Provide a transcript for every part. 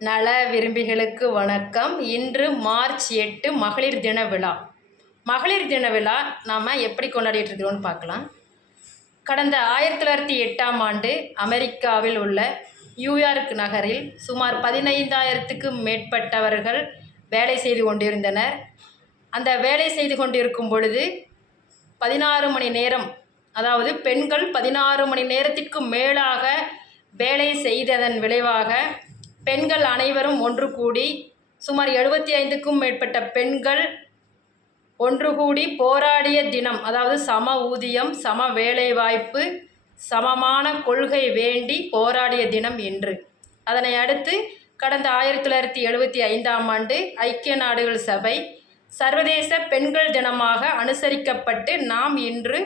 நல விரும்பிகளுக்கு வணக்கம். இன்று மார்ச் 8 மகளிர் தின விழா. மகளிர் தின விழா நாம் எப்படி கொண்டாடிட்டு இருக்கிறோம்னு பார்க்கலாம். கடந்த 1908ஆம் ஆண்டு அமெரிக்காவில் உள்ள நியூயார்க் நகரில் சுமார் 15,000க்கும் மேற்பட்டவர்கள் வேலை செய்து கொண்டிருந்தனர். அந்த வேலை செய்து கொண்டிருக்கும் பொழுது 16 மணி நேரம், அதாவது பெண்கள் 16 மணி நேரத்திற்கு மேலாக வேலை செய்ததன் விளைவாக பெண்கள் அனைவரும் ஒன்று கூடி சுமார் 75க்கும் மேற்பட்ட பெண்கள் ஒன்று கூடி போராடிய தினம், அதாவது சம ஊதியம், சம வேலைவாய்ப்பு, சமமான கொள்கை வேண்டி போராடிய தினம் என்று. அதனை அடுத்து கடந்த 1975ஆம் ஆண்டு ஐக்கிய நாடுகள் சபை சர்வதேச பெண்கள் தினமாக அனுசரிக்கப்பட்டு நாம் இன்று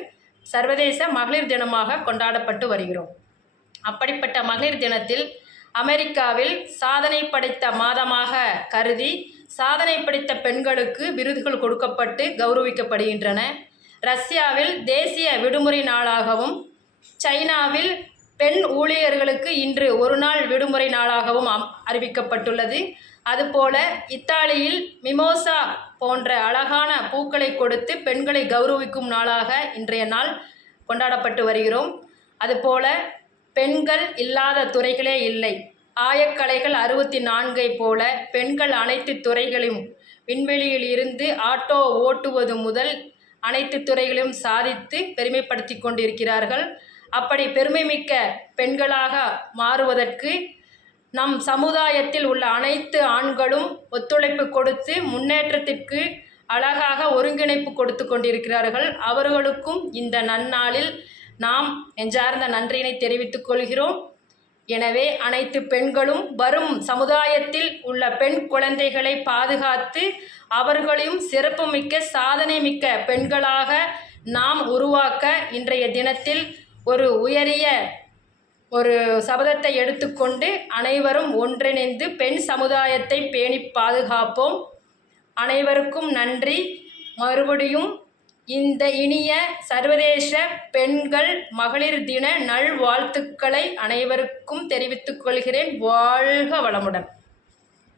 சர்வதேச மகளிர் தினமாக கொண்டாடப்பட்டு வருகிறோம். அப்படிப்பட்ட மகளிர் தினத்தில் அமெரிக்காவில் சாதனை படைத்த மாதமாக கருதி சாதனை படைத்த பெண்களுக்கு விருதுகள் கொடுக்கப்பட்டு கௌரவிக்கப்படுகின்றன. ரஷ்யாவில் தேசிய விடுமுறை நாளாகவும், சைனாவில் பெண் ஊழியர்களுக்கு இன்று ஒரு நாள் விடுமுறை நாளாகவும் அறிவிக்கப்பட்டுள்ளது. அதுபோல இத்தாலியில் மிமோசா போன்ற அழகான பூக்களை கொடுத்து பெண்களை கௌரவிக்கும் நாளாக இன்றைய நாள் கொண்டாடப்பட்டு வருகிறோம். அதுபோல பெண்கள் இல்லாத துறைகளே இல்லை. ஆயக்கலைகள் 64 போல பெண்கள் அனைத்து துறைகளையும், விண்வெளியில் இருந்து ஆட்டோ ஓட்டுவது முதல் அனைத்து துறைகளையும் சாதித்து பெருமைப்படுத்தி கொண்டிருக்கிறார்கள். அப்படி பெருமைமிக்க பெண்களாக மாறுவதற்கு நம் சமுதாயத்தில் உள்ள அனைத்து ஆண்களும் ஒத்துழைப்பு கொடுத்து முன்னேற்றத்திற்கு அழகாக ஒருங்கிணைப்பு கொடுத்து கொண்டிருக்கிறார்கள். அவர்களுக்கும் இந்த நன்னாளில் நாம் நெஞ்சார்ந்த நன்றியினை தெரிவித்துக் கொள்கிறோம். எனவே அனைத்து பெண்களும் வரும் சமுதாயத்தில் உள்ள பெண் குழந்தைகளை பாதுகாத்து அவர்களையும் சிறப்புமிக்க சாதனை மிக்க பெண்களாக நாம் உருவாக்க இன்றைய தினத்தில் ஒரு உயரிய சபதத்தை எடுத்துக்கொண்டு அனைவரும் ஒன்றிணைந்து பெண் சமுதாயத்தை பேணி பாதுகாப்போம். அனைவருக்கும் நன்றி. மறுபடியும் இந்த இனிய சர்வதேச பெண்கள் மகளிர் தின நல்வாழ்த்துக்களை அனைவருக்கும் தெரிவித்துக் கொள்கிறேன். வாழ்க வளமுடன்.